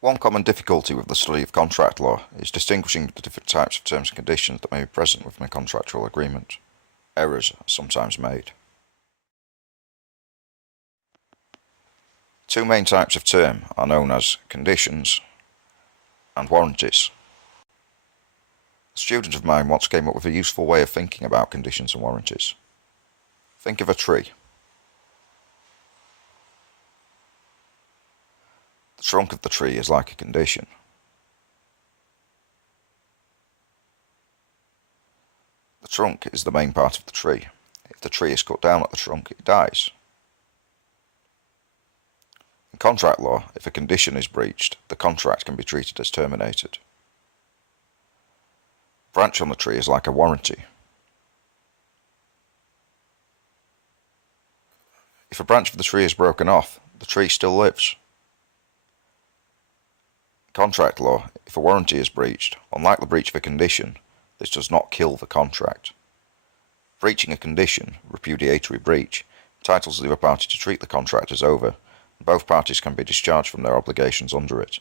One common difficulty with the study of contract law is distinguishing the different types of terms and conditions that may be present within a contractual agreement. Errors are sometimes made. Two main types of term are known as conditions and warranties. A student of mine once came up with a useful way of thinking about conditions and warranties. Think of a tree. The trunk of the tree is like a condition. The trunk is the main part of the tree. If the tree is cut down at the trunk, it dies. In contract law, if a condition is breached, the contract can be treated as terminated. A branch on the tree is like a warranty. If a branch of the tree is broken off, the tree still lives. In contract law, if a warranty is breached, unlike the breach of a condition, this does not kill the contract. Breaching a condition, repudiatory breach, entitles the other party to treat the contract as over, and both parties can be discharged from their obligations under it.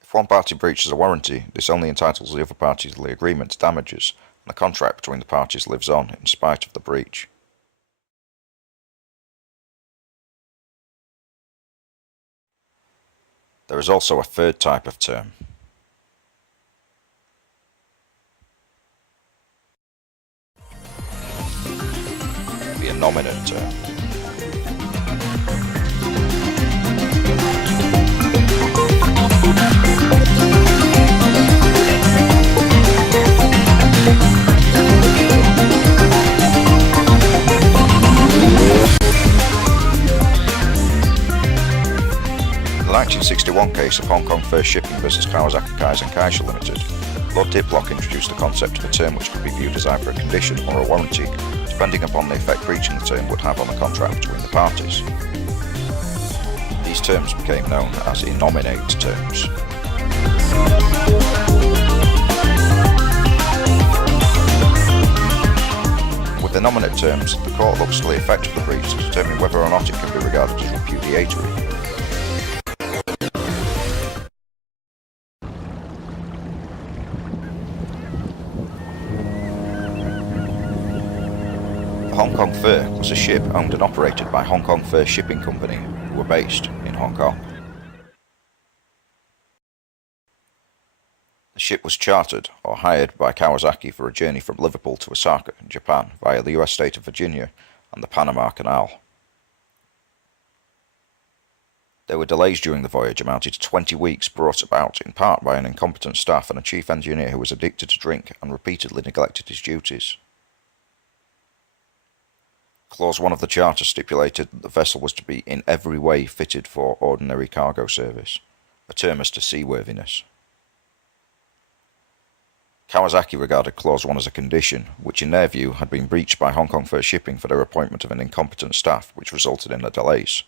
If one party breaches a warranty, this only entitles the other party to the agreement to damages, and the contract between the parties lives on in spite of the breach. There is also a third type of term. The innominate term. In the 1961 case of Hong Kong First Shipping vs Kawasaki Kisen Kaisha Limited, Lord Diplock introduced the concept of a term which could be viewed as either a condition or a warranty, depending upon the effect breaching the term would have on the contract between the parties. These terms became known as Innominate terms. With Innominate terms, the court looks to the effect of the breach to determine whether or not it can be regarded as repudiatory. The Hong Kong Fur was a ship owned and operated by Hong Kong First Shipping Company, who were based in Hong Kong. The ship was chartered or hired by Kawasaki for a journey from Liverpool to Osaka, Japan, via the US state of Virginia and the Panama Canal. There were delays during the voyage amounting to 20 weeks, brought about in part by an incompetent staff and a chief engineer who was addicted to drink and repeatedly neglected his duties. Clause 1 of the charter stipulated that the vessel was to be in every way fitted for ordinary cargo service, a term as to seaworthiness. Kawasaki regarded Clause 1 as a condition, which in their view had been breached by Hong Kong First Shipping for their appointment of an incompetent staff, which resulted in the delays.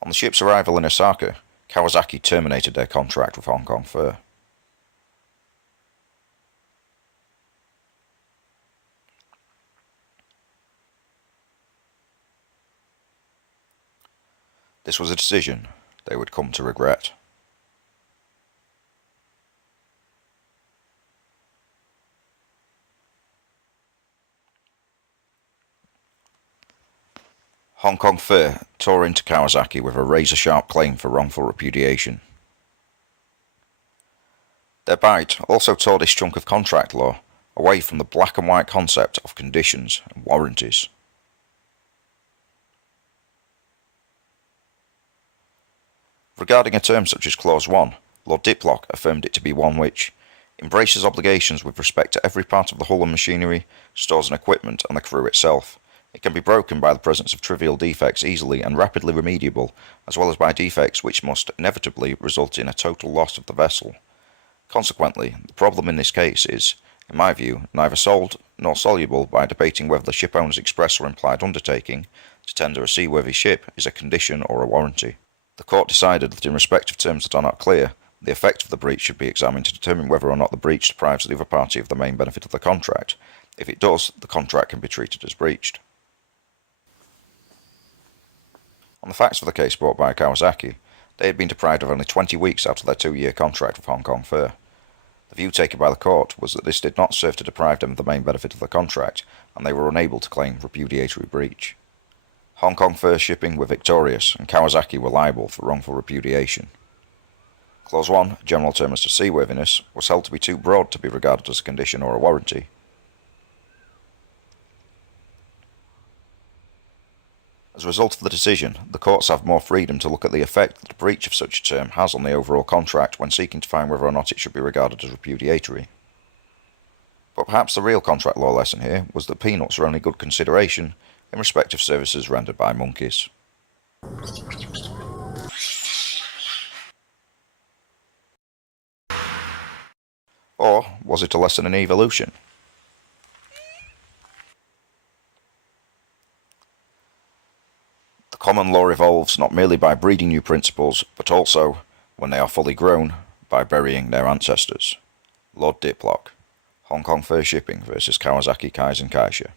On the ship's arrival in Osaka, Kawasaki terminated their contract with Hong Kong Fur. This was a decision they would come to regret. Hong Kong Fur tore into Kawasaki with a razor-sharp claim for wrongful repudiation. Their bite also tore this chunk of contract law away from the black and white concept of conditions and warranties. Regarding a term such as Clause 1, Lord Diplock affirmed it to be one which embraces obligations with respect to every part of the hull and machinery, stores and equipment, and the crew itself. It can be broken by the presence of trivial defects easily and rapidly remediable, as well as by defects which must inevitably result in a total loss of the vessel. Consequently, the problem in this case is, in my view, neither solved nor soluble by debating whether the shipowner's express or implied undertaking to tender a seaworthy ship is a condition or a warranty. The court decided that in respect of terms that are not clear, the effect of the breach should be examined to determine whether or not the breach deprives the other party of the main benefit of the contract. If it does, the contract can be treated as breached. On the facts of the case brought by Kawasaki, they had been deprived of only 20 weeks out of their 2-year contract with Hong Kong Fur. The view taken by the court was that this did not serve to deprive them of the main benefit of the contract, and they were unable to claim repudiatory breach. Hong Kong Fur Shipping were victorious, and Kawasaki were liable for wrongful repudiation. Clause 1, general term as to seaworthiness, was held to be too broad to be regarded as a condition or a warranty. As a result of the decision, the courts have more freedom to look at the effect that a breach of such a term has on the overall contract when seeking to find whether or not it should be regarded as repudiatory. But perhaps the real contract law lesson here was that peanuts are only good consideration in respect of services rendered by monkeys. Or was it a lesson in evolution? The common law evolves not merely by breeding new principles, but also, when they are fully grown, by burying their ancestors. Lord Diplock, Hong Kong Fur Shipping versus Kawasaki Kisen Kaisha.